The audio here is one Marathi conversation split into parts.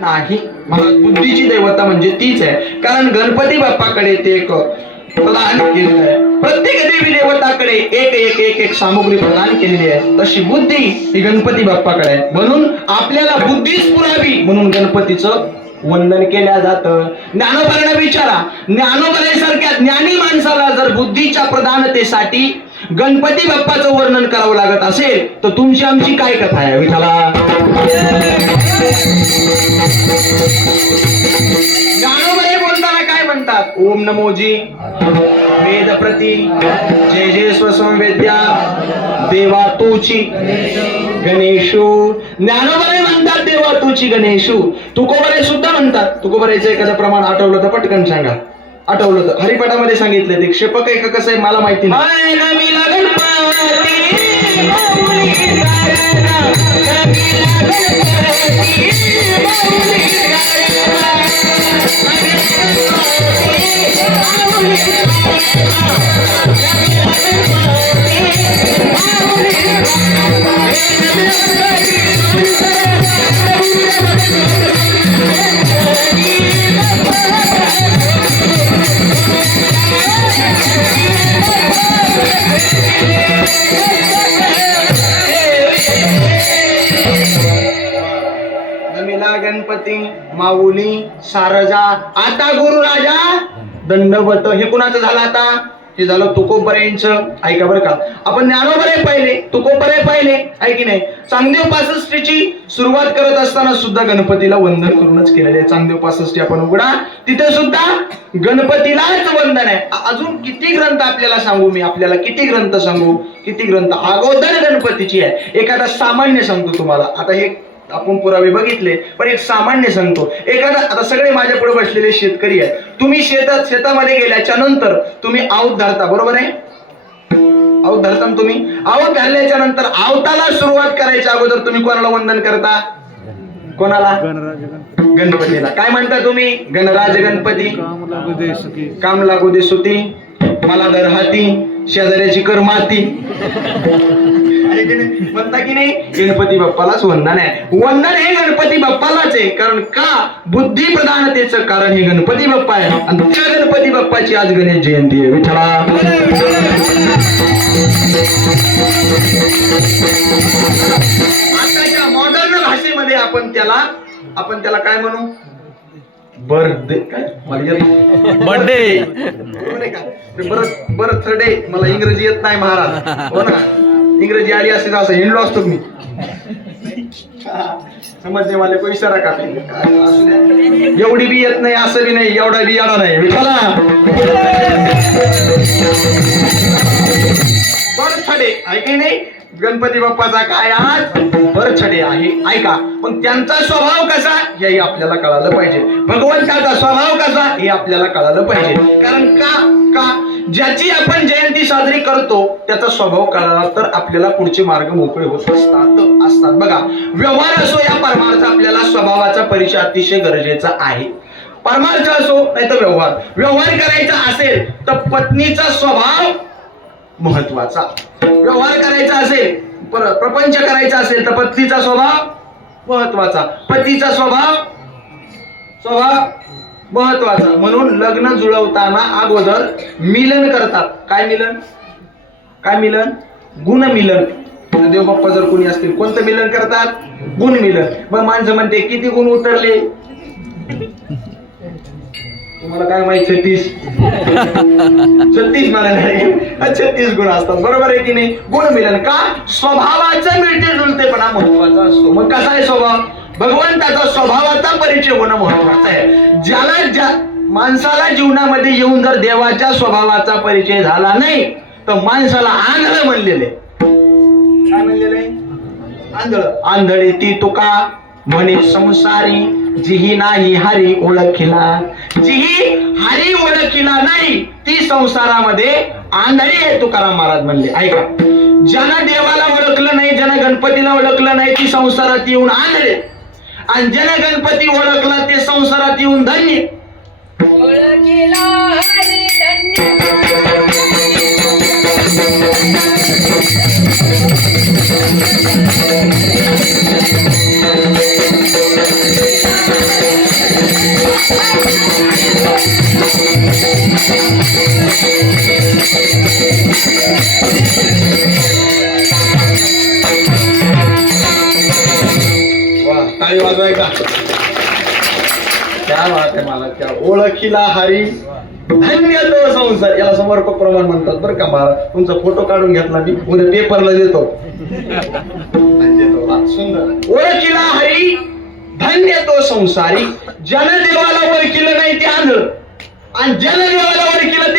नाही. महाराज बुद्धीची देवता म्हणजे तीच आहे. कारण गणपती बाप्पाकडे ते एक प्रदान केलेलं आहे. प्रत्येक देवी देवताकडे एक एक एक एक सामुग्री प्रदान केलेली आहे. तशी बुद्धी ही गणपती बाप्पाकडे आहे. म्हणून आपल्याला बुद्धीच पुरावी म्हणून गणपतीचं वंदन केल्या जातं. ज्ञानोबांना विचारा, ज्ञानोबासारख्या ज्ञानी माणसाला जर बुद्धीच्या प्रधानतेसाठी गणपती बाप्पाचं वर्णन करावं लागत असेल तर तुमची आमची काय कथा आहे विठाला? ज्ञानोबा बोलताना काय म्हणतात? ओम नमोजी वेद प्रती जय जय स्वसंवेद्या देवा तूची गणेशू. ज्ञानोबा म्हणतात देवा तूची गणेशू. तुकोबरे सुद्धा म्हणतात. तुकोबरेचं एखादं प्रमाण आठवलं तर पटकन सांगा. आठवलं तर हरिपाठामध्ये सांगितलं. ते क्षेपक आहे का कसं आहे मला माहिती नाही. गणपती माऊली सारजा. आता गुरु राजा दंडवत. हे कुणाचं झालं? आता हे झालं तुकोबरेंचं. ऐका बरं का, आपण ज्ञानोबरे पाहिले, तुकोबरे पाहिले आहे की नाही. चांगदेव 65ची सुरुवात करत असताना सुद्धा गणपतीला वंदन करूनच केलेले आहे. चांगदेव 65 आपण उघडा, तिथे सुद्धा गणपतीलाच वंदन आहे. अजून किती ग्रंथ आपल्याला सांगू मी? आपल्याला किती ग्रंथ सांगू? किती ग्रंथ अगोदर गणपतीची आहे. एखादा सामान्य सांगतो तुम्हाला. आता हे आपण पुरावे बघितले पण एक सामान्य सांगतो. एखादा, आता सगळे माझ्या पुढे बसलेले शेतकरी आहेत. तुम्ही शेतामध्ये गेल्याच्या नंतर तुम्ही आवत धरता, बरोबर आहे? आवत धरता तुम्ही. आवत धरल्याच्या नंतर आवताला सुरुवात करायच्या अगोदर तुम्ही कोणाला वंदन करता? कोणाला? गणपतीला. काय म्हणता तुम्ही? गणराज गणपती. काम लागू दे सुती, मला दर हाती, शेजाऱ्याची कर माती. म्हणता की नाही? गणपती बाप्पालाच वंदन आहे. वंदन हे गणपती बाप्पालाच आहे. कारण का? बुद्धी प्रधानतेचं कारण हे गणपती बाप्पा आहे. आणि त्या गणपती बाप्पाची आज गणेश जयंती आहे. विठ्ठला. आताच्या मॉडर्न भाषेमध्ये आपण त्याला काय म्हणू? बर्थडे. काय बर्थडे? बर्थडे. मला इंग्रजी येत नाही महाराज. हो ना, इंग्रजी आली असते असं हिंडलो असतो मी. समजले मला कोई इशारा का? एवढी बी येत नाही असं बी नाही, एवढा बी येणार नाही. विठाला. बर्थडे आहे की नाही? गणपती बाप्पाचा काय आज बर्थडे आहे. ऐका, पण त्यांचा स्वभाव कसा हे आपल्याला कळालं पाहिजे. भगवंताचा स्वभाव कसा हे आपल्याला कळालं पाहिजे. कारण का ज्याची आपण जयंती साजरी करतो त्याचा स्वभाव कळाला तर आपल्याला पुढचे मार्ग मोकळे होत असतात. बघा, व्यवहार असो या परमार्थ आपल्याला स्वभावाचा परिचय अतिशय गरजेचा आहे. परमार्थ असो नाही तर व्यवहार करायचा असेल तर पत्नीचा स्वभाव महत्वाचा. व्यवहार करायचा असेल, प्रपंच करायचा असेल तर पत्नीचा स्वभाव महत्वाचा, पतीचा स्वभाव महत्वाचा. म्हणून लग्न जुळवताना अगोदर मिलन करतात. काय मिलन? गुण मिलन. देव बाप्पा जर कोणी असतील कोणतं मिलन करतात? गुण मिलन. मग माणसं म्हणते किती गुण उतरले? तुम्हाला काय माहित? 36 म्हणाले. 36 गुण असतात, बरोबर आहे की नाही? गुण मिलन. का? स्वभावाचं मिळते जुळतेपणा महत्वाचा असतो. मग कसा आहे स्वभाव? भगवंताचा स्वभावाचा परिचय होणं महत्वाचं आहे. ज्या माणसाला जीवनामध्ये येऊन जर देवाच्या स्वभावाचा परिचय झाला नाही तर माणसाला आंधळ म्हणलेले. काय म्हणलेले? आंधळे ती तुका म्हणे संसारी, जिही नाही हरी ओळखिला. जिही हरी ओळखिला नाही ती संसारामध्ये आंधळी आहे, तुकाराम महाराज म्हणले. ऐका, ज्यानं देवाला ओळखलं नाही, ज्यानं गणपतीला ओळखलं नाही ती संसारात येऊन आंधळे, आणि ज्यानं गणपती ओळखला ते संसारात येऊन धन्य. ओळखिला हरी धन्य. वा, टाळी वाजवाय का? क्या बात आहे. मला त्या ओळखीला हरी धन्य तो संसार, याला समर्पक प्रमाण म्हणतात बरं का. मला तुमचा फोटो काढून घेतला मी, उद्या पेपरला देतो. सुंदर. ओळखीला हरी धन्य तो संसारी, ज्यानं देवाला ओळखीलं नाही ते आंधळ, आणि ज्यानं देवाला ओळखीलं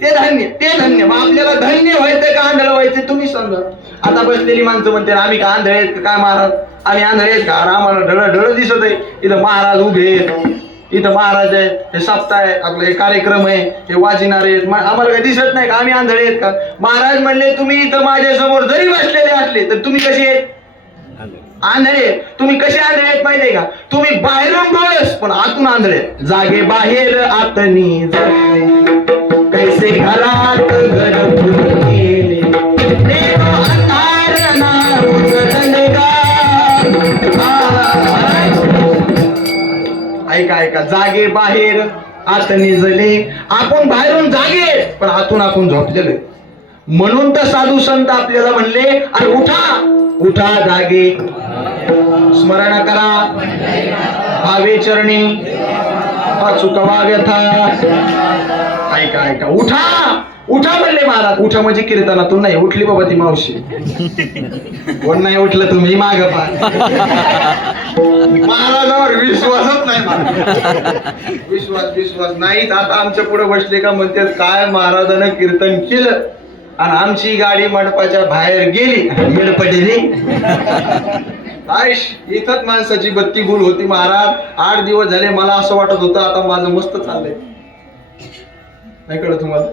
ते धन्य. ते धन्य. मग आपल्याला धन्य व्हायचं का आंधळ व्हायचं तुम्ही सांगा. आता बसलेली माणसं म्हणते आम्ही का आंधळे आहेत का काय महाराज, आम्ही आंधळे आहेत का? आम्हाला ढळ दिसत आहे. इथं महाराज उभे आहेत, इथं महाराज आहे, हे सप्ताह आहे, आपलं हे कार्यक्रम आहे, हे वाजिनार आहेत, आम्हाला काही दिसत नाही का? आम्ही आंधळे आहेत का? महाराज म्हणले तुम्ही इथं माझ्या समोर जरी बसलेले असले तर तुम्ही कसे आहेत? आंधळे. तुम्ही कसे आंधळे आहेत माहितीये का? तुम्ही बाहेरून डोळस पण आतून आंधळे. जागे बाहेर आतनी कैसे घरात गडबड गेले, देव अंधार ना उजळले गा. ऐका, जागे बाहेर आत निजले. आपण बाहेरून जागे पण आतून आपण झोपलेले. म्हणून तर साधू संत आपल्याला म्हणले अरे उठा जागे, स्मरण करा भावे चरणी, चुकवा व्यथा. ऐका, उठा म्हणले महाराज. उठा म्हणजे कीर्तनातून नाही. उठली बाबा ती मावशी. कोण नाही उठलं तुम्ही माग पा. महाराजावर विश्वासच नाही. विश्वास नाहीच. आता आमच्या पुढे बसले का म्हणतात काय महाराजानं कीर्तन केलं आणि आमची गाडी मंडपाच्या बाहेर गेली, मिडपटेली. इथंच माणसाची बत्ती गुल होती महाराज. 8 दिवस झाले मला असं वाटत होतं आता माझं मस्त चाललंय. नाही कळत तुम्हाला?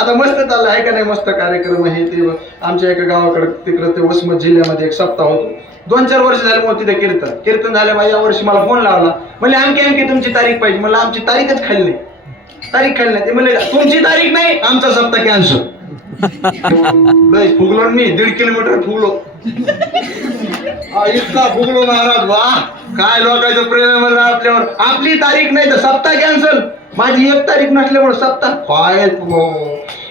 आता मस्त चाललं आहे का नाही? मस्त कार्यक्रम आहे ते. आमच्या एका गावाकडे तिकडे ते वसमत जिल्ह्यामध्ये एक सप्ताह होतो. 2-4 वर्ष झाले मग तिथे कीर्तन झालं. माझ्या वर्षी मला फोन लावला, म्हणजे आमकी तुमची तारीख पाहिजे. मला आमची तारीखच खाली नाही. ते म्हणले तुमची तारीख नाही, आमचा सप्ताह कॅन्सल. फुगलो मी 1.5 किलोमीटर फुगलो. इतका फुगलो महाराज. वा, काय लोकांचं प्रेम म्हणलं आपल्यावर. आपली तारीख नाही तर सप्ताह कॅन्सल. माझी 1 तारीख नसल्यामुळे सप्ताह काय.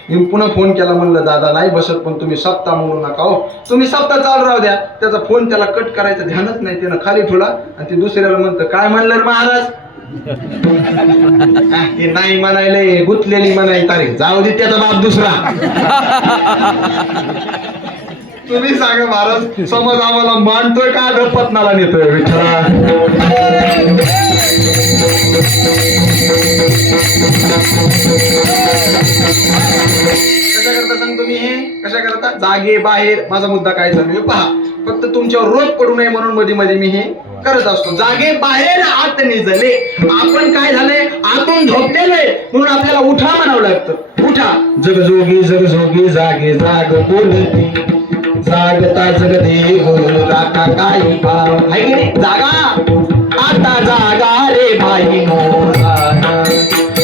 मी पुन्हा फोन केला, म्हणलं दादा नाही बसत पण तुम्ही सप्ताह म्हणू नका हो, तुम्ही सप्ताह चालू राहू द्या. त्याचा फोन त्याला कट करायचं ध्यानच नाही. त्यानं खाली ठेवला आणि ते दुसऱ्याला म्हणतं काय म्हणलं महाराज. ते नाही म्हणायले गुंतलेली म्हणाय तारीख जाऊ दे, त्याचा बाप दुसरा. तुम्ही सांगा महाराज, समज आम्हाला मानतोय का गपतनाला नेतोय विठ्ठला. कशा करता सांगतो मी हे, कशा करता? जागे बाहेर. माझा मुद्दा काय चालू पहा, फक्त तुमच्यावर रोज पडू नये म्हणून मध्ये मध्ये मी हे करत असतो. जागे बाहेर आत निजले. आपण काय झालंय, आतून झोपलेलोय म्हणून आपल्याला उठा म्हणावं लागतं. उठा. जगजोगी जागे जाग बोलती, जागता जगदेव राखा काही भाव. आहे की नाही? जागा. आता जागा रे भाई नो जागा.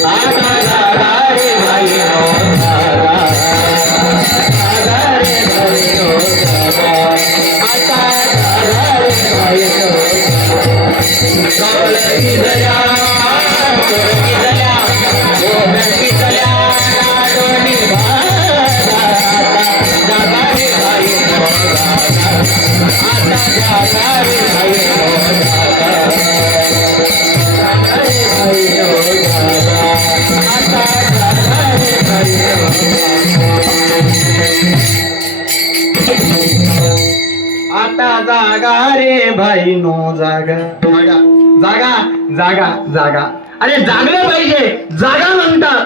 आता जागा रे भाई नो जागा. जागा रे भाई नो जागा. आता जागा रे भाई नो जागा. की दया, की दया, की दया, दोन्ही भागा. जागा रे भाई नो जागा. आता जागा रे भाई नो जागा. जागा रे भाई नो जागा. आता जागा रे भाई नो जागा. आता जागा रे भाई नो जागा. जागा. अरे जागलं पाहिजे. जागा म्हणतात.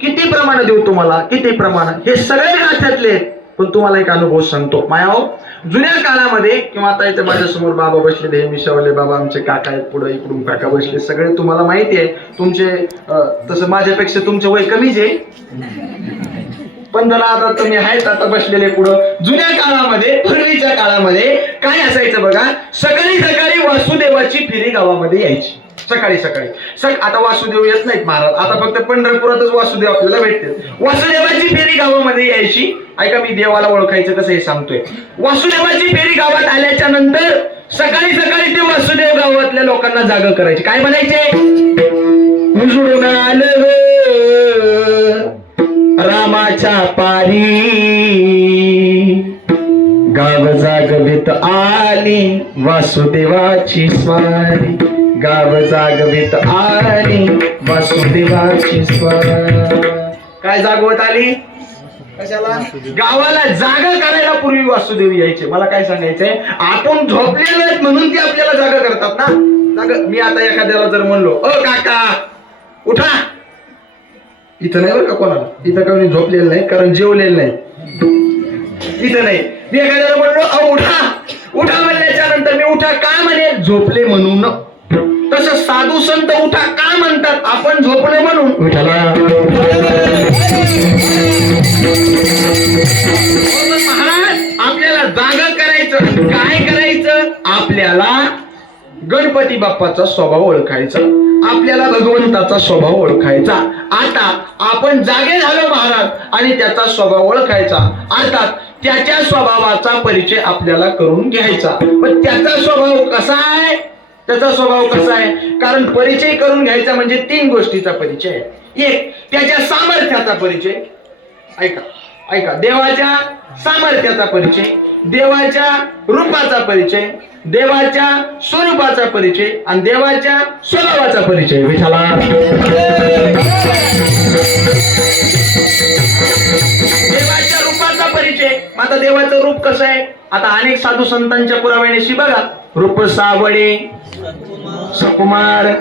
किती प्रमाण देऊ तुम्हाला, किती प्रमाण? हे सगळे गाथ्यातले. पण तुम्हाला एक अनुभव सांगतो मायाओ. जुन्या काळामध्ये किंवा आता इथे माझ्यासमोर बाबा बसलेले, मिशावले बाबा आमचे काका आहेत, पुढे इकडून काका बसले, सगळे तुम्हाला माहिती आहे. तुमचे तसं माझ्यापेक्षा तुमचे वय कमीच आहे, पण जरा आता तुम्ही आहेत आता बसलेले पुढं. जुन्या काळामध्ये, पूर्वीच्या काळामध्ये काय असायचं बघा, सकाळी वासुदेवाची फेरी गावामध्ये यायची. सकाळी आता वासुदेव येत नाहीत महाराज, आता फक्त पंढरपुरातच वासुदेव आपल्याला भेटते. वासुदेवाची फेरी गावामध्ये यायची. ऐका, मी देवाला ओळखायचं कसं हे सांगतोय. वासुदेवाची फेरी गावात आल्याच्या नंतर सकाळी ते वासुदेव गावातल्या लोक लोकांना जाग करायचे. काय म्हणायचे? उजळून आलं रामाच्या पारी, गाव जागवित आली वासुदेवाची स्वारी, गाव जागवित आली वासुदेवाची स्वारी. काय जागवत आली? कशाला? गावाला जाग करायला पूर्वी वासुदेव यायचे. मला काय सांगायचंय, आपण झोपलेलो आहेत म्हणून ते आपल्याला जाग करतात ना. जाग मी आता एखाद्याला जर म्हणलो अ काका उठा, इथं नाही बरं का कोणाला, इथं कोणी झोपलेलं नाही कारण जेवलेलं नाही, इथं नाही. मी एखाद्याला म्हणलो अ उठा, उठा म्हणल्याच्या नंतर मी उठा का म्हणे? झोपले म्हणून. तसं साधू संत उठा का म्हणतात? आपण झोपले म्हणून. उठाला महाराज आपल्याला जागा करायचं. काय करायचं? आपल्याला गणपती बाप्पाचा स्वभाव ओळखायचा, आपल्याला भगवंताचा स्वभाव ओळखायचा. आता आपण जागे झालो महाराज आणि त्याचा स्वभाव ओळखायचा. आता त्याच्या स्वभावाचा परिचय आपल्याला करून घ्यायचा. पण त्याचा स्वभाव कसा आहे? त्याचा स्वभाव कसा आहे? कारण परिचय करून घ्यायचा म्हणजे 3 गोष्टीचा परिचय आहे. एक, त्याच्या सामर्थ्याचा परिचय. ऐका ऐका, देवाच्या सामर्थ्याचा परिचय, देवाच्या रूपाचा परिचय, देवाच्या स्वरूपाचा परिचय आणि देवाच्या स्वभावाचा परिचय. विठाला देवाच्या रूपाचा परिचय. आता देवाचं रूप कसं आहे? आता अनेक साधू संतांच्या पुराव्याशी बघा. रूप सावळे, सुकुमार,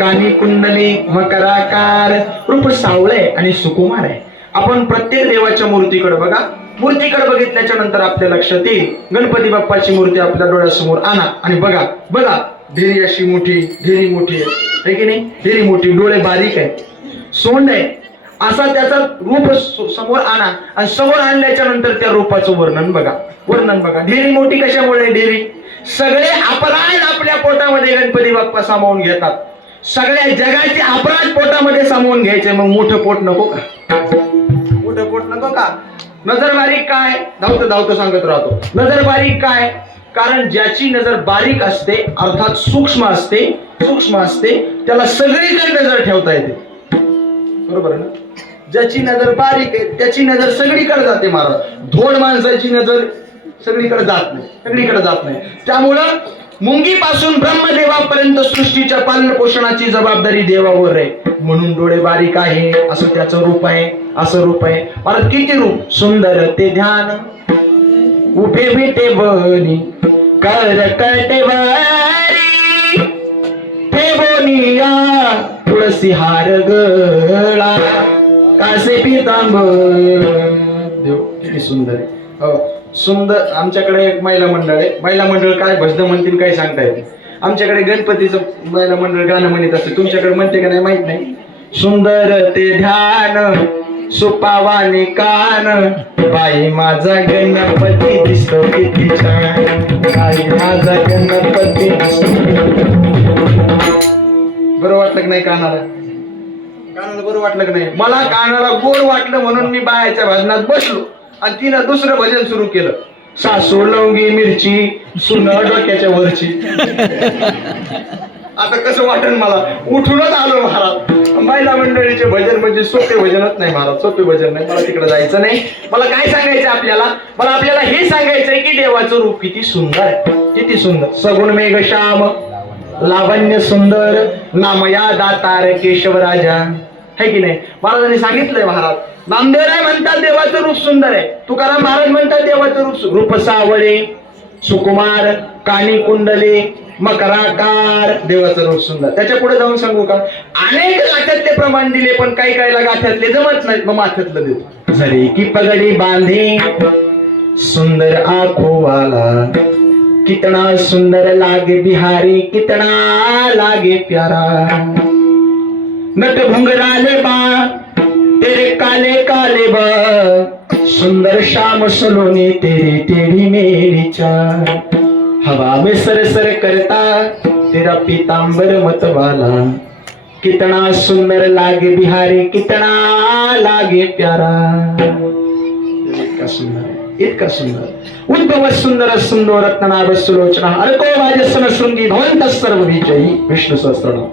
कानी कुंडली, मकराकार. रूप सावळे आणि सुकुमार आहे. आपण प्रत्येक देवाच्या मूर्तीकडे बघा. मूर्तीकडे बघितल्याच्या नंतर आपल्या लक्षात येईल गणपती बाप्पाची मूर्ती आपल्या डोळ्यासमोर आणा आणि बघा. बघा ढेरी अशी मोठी, ढेरी मोठी आहे की नाही? ढेरी मोठी, डोळे बारीक आहे, सोंड आहे, असा त्याचा रूप समोर आणा आणि समोर आणल्याच्या नंतर त्या रूपाचं वर्णन बघा. वर्णन बघा. ढेरी मोठी कशामुळे? ढेरी सगळे अपराध आपल्या पोटामध्ये गणपती बाप्पा सामावून घेतात. सगळ्या जगाचे अपराध पोटामध्ये सामावून घ्यायचे. मग मोठं पोट नको का? मोठं पोट नको का? नजर बारीक काय? धावतं धावतं सांगत राहतो. नजर बारीक काय? कारण ज्याची नजर बारीक असते अर्थात सूक्ष्म असते, सूक्ष्म असते त्याला सगळीकडे नजर ठेवता येते. बरोबर आहे ना? ज्याची नजर बारीक आहे त्याची नजर सगळीकडे जाते महाराज. धोड माणसाची नजर सगळीकडे जात नाही, सगळीकडे जात नाही. त्यामुळं मुंगीपासून ब्रह्मदेवापर्यंत सृष्टीच्या पालन पोषणाची जबाबदारी देवावर आहे. म्हणून डोळे बारीक आहे असं त्याचं रूप आहे, असं रूप आहे. परत किती रूप सुंदर ते ध्यान, उभे बिटे बनी कर कटे वारी, ठेवोनिया तुळसी हार गळा, कासे पितांबर. देव किती सुंदर आहे. हो सुंदर. आमच्याकडे एक महिला मंडळ आहे. महिला मंडळ काय भजन म्हणतील काय सांगता येते. आमच्याकडे गणपतीचं महिला मंडळ गाणं म्हणत असते. तुमच्याकडे म्हणते का नाही माहित नाही. सुंदर ते ध्यान सुपावाने कान, बाई माझा गणपती दिसतो किती छान, बाई माझा गणपती दिसतो. बरं वाटलं की नाही कानाला? कानाला बरं वाटलं की नाही? मला कानाला गोड वाटलं म्हणून मी बायाच्या भजनात बसलो आणि तिनं दुसरं भजन सुरू केलं. सासू लवंगी मिरची, सुन डोक्याच्या वरची. आता कसं वाटेल मला? उठूनच आलो महाराज. महिला मंडळीचे भजन म्हणजे सोपे भजनच नाही महाराज, सोपे भजन नाही. मला तिकडे जायचं नाही. मला काय सांगायचं आपल्याला? मला आपल्याला हे सांगायचंय की देवाचं रूप किती सुंदर आहे, किती सुंदर. सगुण मेघ श्याम, लावण्य सुंदर, नामया दातार केशवराजा. है की नाही? महाराजांनी सांगितलंय महाराज. नामदेवराय म्हणतात देवाचं रूप सुंदर आहे. तुकाराम महाराज म्हणतात देवाचं रूप सावळे, सुकुमार, कानी कुंडले, मकराकार. देवाचं रूप सुंदर. त्याच्या पुढे जाऊन सांगू का? अनेक गाठ्यातले प्रमाण दिले पण काही काहीला गाठ्यातले जमत नाही. मग माथ्यातलं देऊ. झरी की पगडी बांधे सुंदर आंखों वाला, कितना सुंदर लागे बिहारी, कितना लागे प्यारा. नट घुंघराले बा तेरे काले काले बा, सुंदर शाम सलोनी तेरी टेढ़ी मेरी चाल. हवा में सर सर करता तेरा पीतांबर मतवाला, कितना सुंदर लागे बिहारी, कितना लागे प्यारा. इतका सुंदर आहे, इतका सुंदर उद्भव सुंदर सुंदर रत्ननाभ सुलोचना अर्को वाजसन शृंगी भवंत सर्व विजयी विष्णु सहस्रनाम.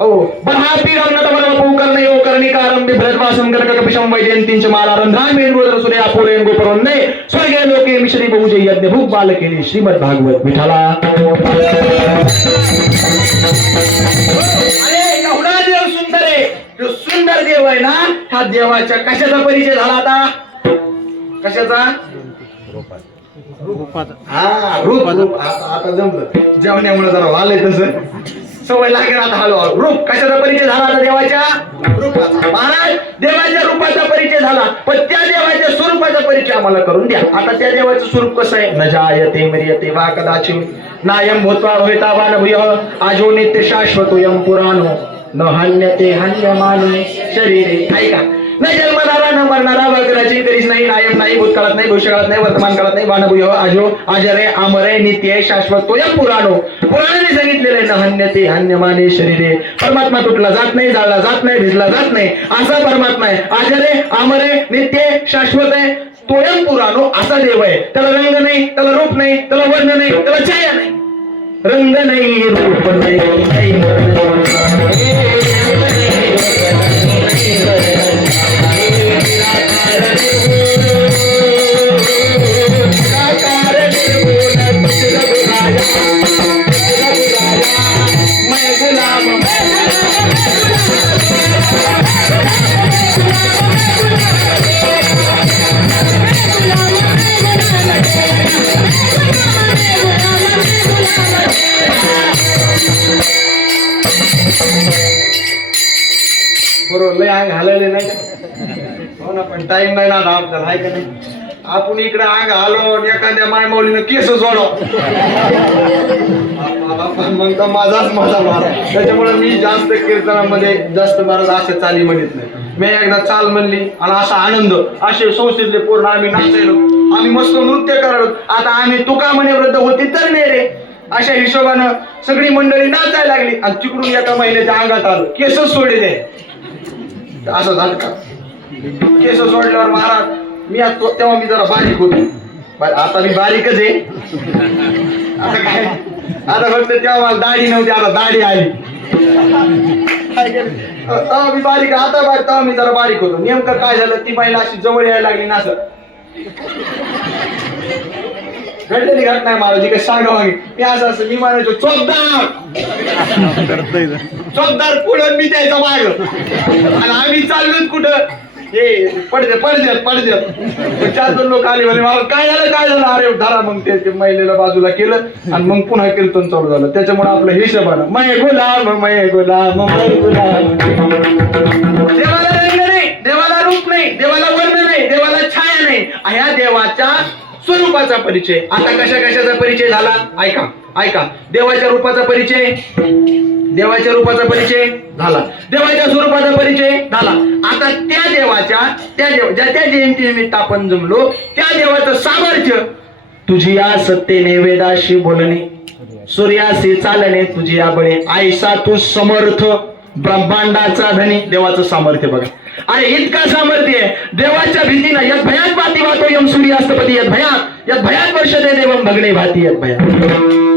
ओ बहापी रंगतमरम पूकर्णयो कर्णिकारं बिभ्रद्वासं गणककपिशं वैजयन्तींच माला रंध्रान वेणगोदर सूर्या पूरेन गोपरवन्ने स्वर्गे लोके मिश्री बहुजय यज्ञ भूक बालकेली श्रीमद भागवत विठाला. अरे एवढा देव सुंदर आहे. जो सुंदर देव आहे ना, हा देवाच्या कशाचा परिचय झाला आता? कशाचा? हा रूप. रूप आता जमलं जेवण्यामुळे जरा व्हालंय तसं सवय लागेल आता हळूहळू. रूप कशाचा परिचय झाला आता? देवाच्या रूपाचा. महाराज देवाच्या रूपाचा परिचय झाला, पण त्या देवाच्या स्वरूपाचा परिचय आम्हाला करून द्या. आता त्या देवाचं स्वरूप कसं आहे? न जायते म्रियते वा कदाचित नायम भूत्वा भविता वा न भूयः आजो नित्य शाश्वतोयम पुराणो न हन्यते हन्यमाने शरीरे. ऐका, न जन्मणारा न मरणारा वगैरेची कधीच नाही, नायम नाही, भूतकाळात नाही, भविष्यकाळात नाही, वर्तमान काळात नाही, वानभूय आजो अजरे अमरे नित्य शाश्वत तोयम पुराणो. पुराणाने सांगितलेले न हन्यते हन्यमाने शरीरे. परमात्मा तुटला जात नाही, जाळला जात नाही, भिजला जात नाही, असा परमात्मा आहे. अजरे अमरे नित्य शाश्वत आहे, तोयम पुराणो असा देव आहे. त्याला रंग नाही, त्याला रूप नाही, त्याला वर्ण नाही, त्याला छाया नाही. रंग नाही, रूप नाही, बरोबर लय अंग हलवले नाही का? हो ना, पण टाइम नाही ना आपल्याला, आहे का नाही? आपण इकडे अंग हलवून एखाद्या मायमौलीनं केस जोडो मग तर माझाच माझा महाराज. त्याच्यामुळे मी जास्त कीर्तनामध्ये जास्त महाराज अशा चाली म्हणत नाही. मी एकदा चाल म्हणली आणि असा आनंद, असे संस्थेतले पूर्ण आम्ही नाचायलो, आम्ही मस्त नृत्य करायलो. आता आम्ही तुका म्हणे वृद्ध होती तर नाही रे, अशा हिशोबानं सगळी मंडळी नाचायला लागली आणि तिकडून एका महिन्याच्या अंगात आलो केसच सोडले. असं झालं का? केस सोडल्यावर महाराज मी तेव्हा मी जरा बारीक होतो, आता मी बारीकच आहे. आता काय, आता फक्त तेव्हा मला दाढी नव्हती, आता दाढी आली. तेव्हा मी बारीक, आता तेव्हा मी जरा बारीक होतो. नेमकं काय झालं, ती महिला अशी जवळ यायला लागली ना, असं घडलेली घटना आहे महाराज, काही सांगावं मी असं मी म्हणायचो चोपदार चोपदार पुढं मी द्यायचा माग, आणि आम्ही चाललोच कुठं हे पडद्यात 4 लोक आले म्हणे मला काय झालं अरे धरा. मग ते महिलेला बाजूला केलं आणि मग पुन्हा कीर्तन चालू झालं. त्याच्यामुळे आपलं हिशोबानं मय गुलाम मय गुलाम मय गुलाम. देवाला रंग नाही, देवाला रूप नाही, देवाला वर्ण नाही, देवाला छाया नाही, ह्या देवाच्या स्वरूपाचा परिचय. आता कशाचा परिचय झाला? ऐका देवाच्या रूपाचा परिचय, देवाच्या रूपाचा परिचय झाला, देवाच्या स्वरूपाचा परिचय झाला. आता त्या देवाच्या ज्या जयंतीनिमित्त आपण जमलो, त्या देवाचं सामर्थ्य. तुझी या सत्तेने वेदाशी बोलणे, सूर्याशी चालणे, तुझी या बळे आयसा तू समर्थ ब्रह्मांडाचा धनी. देवाचं सामर्थ्य बघा. अरे इतका सामर्थ्य आहे देवाच्या भीतीनं. यद भयात भाती वातो यम सूर्यास्तपती यद भयात वर्षते देवम भगणे भाती यद भयात.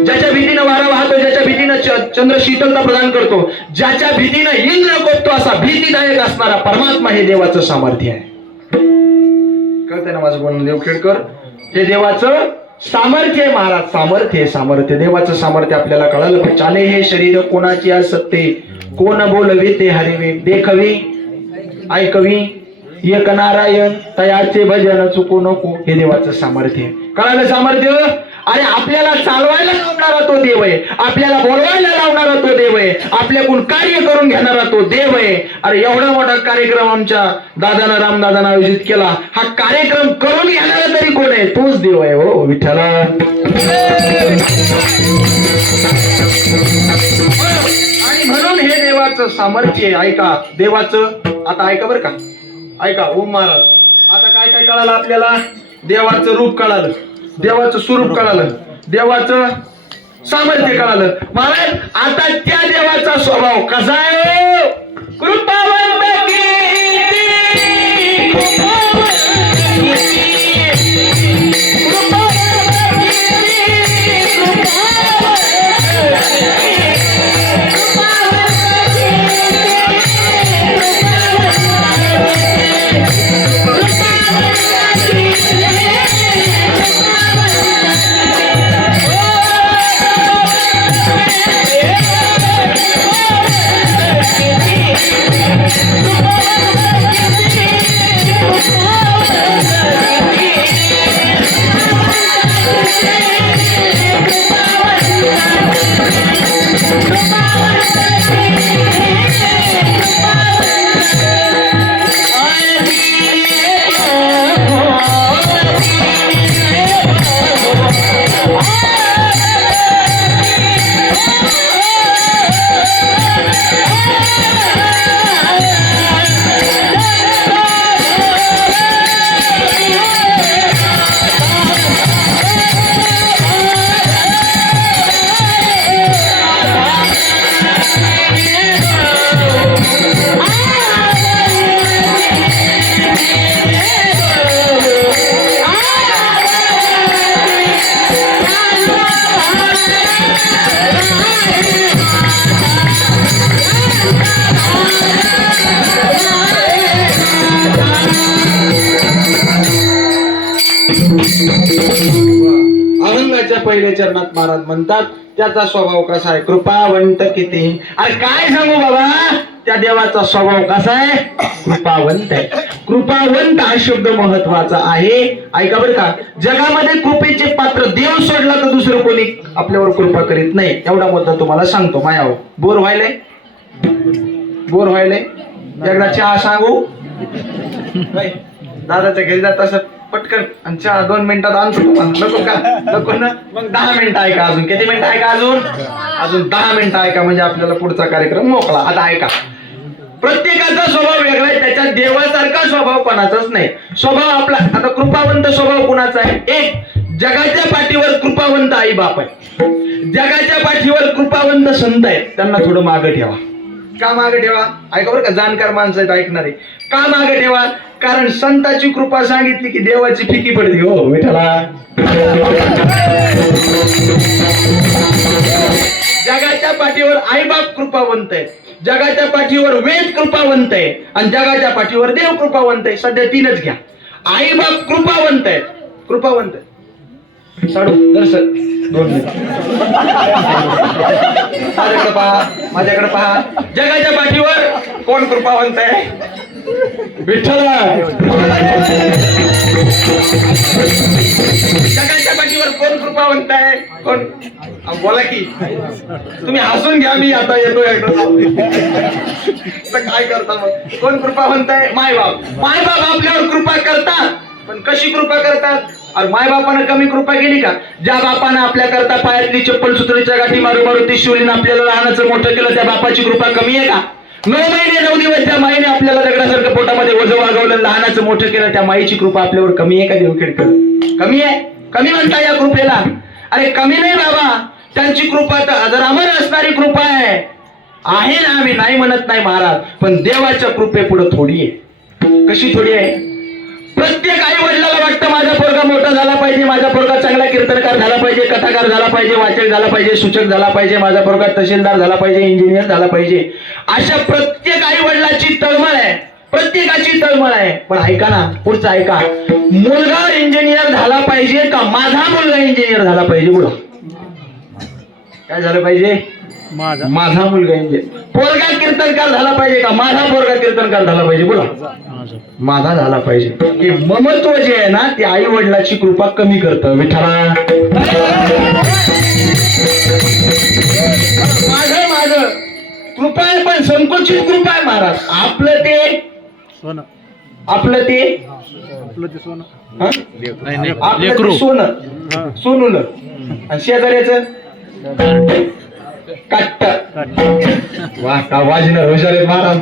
ज्याच्या भीतीनं वारा वाहतो, ज्याच्या भीतीनं चंद्र शीतलता प्रदान करतो, ज्याच्या भीतीनं इंद्र कोपतो, असा भीतीदायक असणारा परमात्मा हे देवाचं सामर्थ्य आहे. कळतंय ना माझं बोलणं देवखेडकर? हे देवाचं सामर्थ्य आहे महाराज. सामर्थ्य देवाचं सामर्थ्य आपल्याला कळालं पाहिजे. चाले हे शरीर कोणाची असते, कोण बोलवे ते हरिवे, देखवी ऐकवी एक नारायण तयाचे भजन चुकू नको. हे देवाचं सामर्थ्य. कळालं सामर्थ्य? अरे आपल्याला चालवायला लावणारा तो देव आहे, आपल्याला बोलवायला लावणारा तो देव आहे, आपल्याकडून कार्य करून घेणारा तो देव आहे. अरे एवढा मोठा कार्यक्रम आमच्या दादानं रामदादानं आयोजित केला. हा कार्यक्रम करून घेणारा तरी कोण आहे? तोच देव आहे. हो विठ्ठला. आणि म्हणून हे देवाचं सामर्थ्य आहे. ऐका देवाचं, आता ऐका बरं का, ऐका ओम महाराज. आता काय काय कळालं आपल्याला? देवाचं रूप कळालं, देवाचं स्वरूप कळालं, देवाचं सामर्थ्य कळालं. महाराज आता त्या देवाचा स्वभाव कसा आहे? कृपावंत अभंगाच्या पहिल्या चरणात महाराज म्हणतात त्याचा स्वभाव कसा आहे, कृपावंत किती. अरे काय सांगू बाबा, त्या देवाचा स्वभाव कसा आहे, कृपावंत आहे. कृपावंत हा शब्द महत्वाचा आहे. ऐका बरं का, जगामध्ये कृपेचे पात्र देव सोडला तर दुसरं कोणी आपल्यावर कृपा करीत नाही. एवढा मुद्दा तुम्हाला सांगतो. मायाव बोर व्हायलंय, बोर व्हायलंय. एकदा चहा सांगू, दादाच्या घरी जात असं पटकन आणि चहा 2 मिनिटात आणतो तुम्हाला. नको का, नको ना, मग 10 मिनिटं ऐका. अजून किती मिनिटं ऐका, अजून 10 मिनिटं ऐका, म्हणजे आपल्याला पुढचा कार्यक्रम मोकळा. आता ऐका, प्रत्येकाचा स्वभाव वेगळा आहे. त्याच्या देवासारखा स्वभाव कोणाचाच नाही. स्वभाव आपला, आता कृपावंत स्वभाव कोणाचा आहे, एक जगाच्या पाठीवर कृपावंत आई बाप आहे, जगाच्या पाठीवर कृपावंत संत आहेत. त्यांना थोडं मागं ठेवा. का मागे ठेवा, ऐका बरं का, जाणकार माणसं आहेत ऐकणारे. का मागे ठेवा, कारण संताची कृपा सांगितली की देवाची फिकी पडते. हो विठ्ठला, जगाच्या पाठीवर आईबाप कृपावंत आहे, जगाच्या पाठीवर वेद कृपावंत आहे, आणि जगाच्या पाठीवर देव कृपावंत आहे. सध्या 3च घ्या. आईबाप कृपावंत आहे, कृपावंत आहे. साडू दर्शन 2 मिनिट माझ्याकडे पहा, माझ्याकडे पहा. जगाच्या पाठीवर कोण कृपावंत आहे, विठ्ठला. जगाच्या पाठीवर कोण कृपावंत आहे, कोण, बोला की. तुम्ही हसून घ्या, मी आता येतो काय करता मग. कोण कृपावंत आहे, मायबाप. मायबाप आपल्यावर कृपा करतात, पण कशी कृपा करतात. अरे मायबापानं कमी कृपा केली का. ज्या बापानं आपल्या करता पायातली चप्पल सुतळीच्या गाठी मारू मारू ती शिवलीनं आपल्याला लहानाचं मोठं केलं, त्या बापाची कृपा कमी आहे का. 9 महिने 9 दिवस त्या माईने आपल्याला दगडासारखं पोटामध्ये वजन वागवलं, लहानाचं मोठं केलं, त्या माईची कृपा आपल्यावर कमी आहे का देवखेडकर. कमी आहे, कमी म्हणता या कृपेला. अरे कमी नाही बाबा, त्यांची कृपा तर जर अमर असणारी कृपा आहे ना. आम्ही नाही म्हणत नाही महाराज, पण देवाच्या कृपे पुढे थोडी आहे. कशी थोडी आहे. प्रत्येक आई वडिलाला वाटतं माझा पोरगा मोठा झाला पाहिजे, माझा पोरगा चांगला कीर्तनकार झाला पाहिजे, कथाकार झाला पाहिजे, वाचक झाला पाहिजे, सूचक झाला पाहिजे, माझा पोरगा तहसीलदार झाला पाहिजे, इंजिनियर झाला पाहिजे. अशा प्रत्येक आई वडिलाची तळमळ आहे, प्रत्येकाची तळमळ आहे. पण ऐका ना, पुढचं ऐका. मुलगा इंजिनियर झाला पाहिजे का माझा मुलगा इंजिनियर झाला पाहिजे. बोला काय झालं पाहिजे, माझा मुलगा इंजिनियर. पोरगा कीर्तनकार झाला पाहिजे का माझा पोरगा कीर्तनकार झाला पाहिजे. बोला माझा झाला पाहिजे. की ममत्व जे आहे ना, ते आई वडिलाची कृपा कमी करतं. विठ्ठला माझं कृपा आहे, पण संकुचित कृपा आहे महाराज. आपलं ते सोनं, आपलं ते सोनं, सोनूल, आणि शेजाऱ्याचं काट्ट. वा का वाजणार हुशार आहेत महाराज.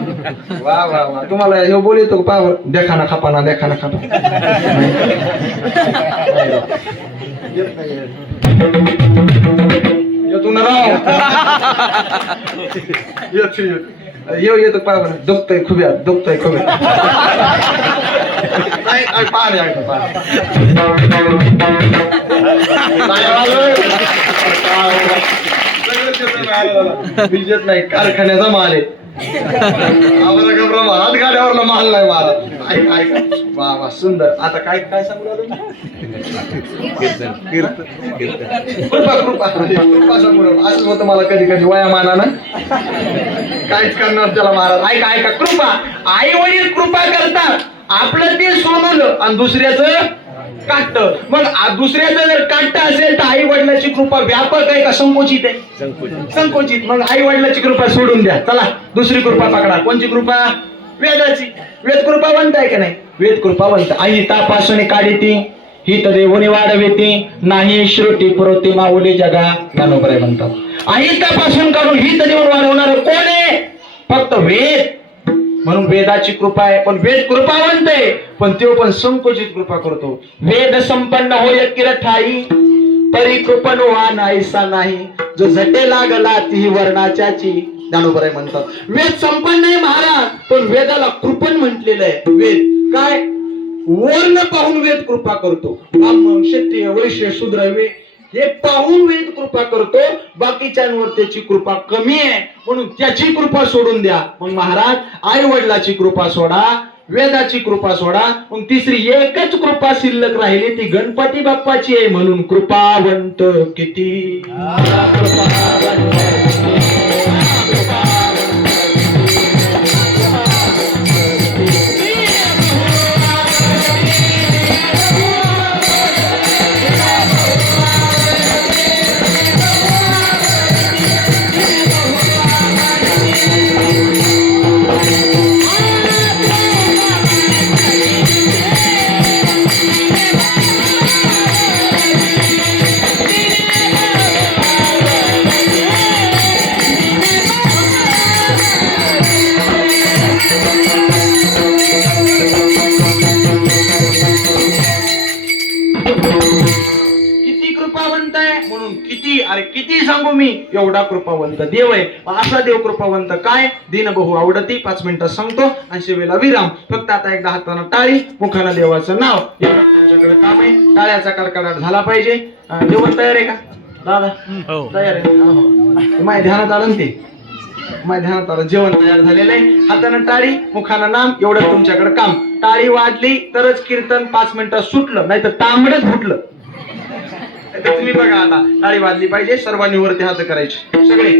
वा वा वा, तुम्हाला हे बोल येतो का. देखा ना खापाना, देखा ना खापा. येतो ना राव, येतो पा बरं. दुखतय खुब्या, दुखतय खुब्या. बिजत नाही, कारखान्याचा माल आहे. हात गाड्यावरला माल नाही महाराज. वा वा सुंदर. आता काय काय सांगू लागलो, कृपा कृपा कृपा सांगू लागलो. असंच होतं मला कधी कधी वयामानानं, काहीच करणार त्याला महाराज. ऐका ऐका, कृपा. आई वडील कृपा करतात, आपलं ते सोनवलं आणि दुसऱ्याचं काट. मग दुसऱ्याचं जर काट असेल तर आई वडिलाची कृपा व्यापक आहे का संकोचित आहे? संकोचित. मग आई वडिलाची कृपा सोडून द्या, चला दुसरी कृपा पकडा. कोणची कृपा? वेदाची. वेद कृपावंत आहे का नाही? वेद कृपावंत. आई तापासून काढीती हित देवनी वाढविती नाही श्रुती पुरवती माऊली जगा ज्ञानोबराय म्हणतात. अहितापासून काढून हित देऊन वाढवणार कोण आहे? फक्त वेद. म्हणून वेदाची कृपा आहे. पण वेद कृपावंत आहे, पण तो पण संकोचित कृपा करतो. वेद संपन्न होय किरठाई परी कृपण व्हा नाहीसा नाही जो झटे लागला ती वर्णाच्याची ज्ञानोबराय म्हणतात. वेद संपन्न आहे महाराज, पण वेदाला कृपण म्हटलेलं आहे. वेद काय? वर्ण पाहून वेद कृपा करतो. ब्राह्मण क्षत्रिय वैश्य शूद्र हे पाहून वेद कृपा करतो. बाकीच्यांवर त्याची कृपा कमी आहे, म्हणून त्याची कृपा सोडून द्या. मग महाराज आई वडिलाची कृपा सोडा, वेदाची कृपा सोडा, मग तिसरी एकच कृपा शिल्लक राहिली, ती गणपती बाप्पाची आहे. म्हणून कृपावंत किती. अरे किती सांगू मी, एवढा कृपावंत देव आहे. असा देव कृपावंत काय? दिन बहु आवडती. 5 मिनिटात सांगतो आणि शिवेला विराम. फक्त आता एकदा हातानं टाळी, मुखानं देवाचं नाव. तुमच्याकडे काम आहे, टाळ्याचा कडकडाट झाला पाहिजे. जेवण तयार आहे का दादा? तयार आहे. माझ्या ध्यानात आलं ते, माझ्या ध्यानात आलं जेवण तयार झालेलं आहे. हातानं टाळी, मुखानं नाम, एवढं तुमच्याकडे काम. टाळी वाजली तरच कीर्तन 5 मिनिटात सुटलं, नाही तर तांबडच फुटलं. तुम्ही बघा आता टाळी वाजली पाहिजे, सर्वांनी वरती हात करायचे सगळे.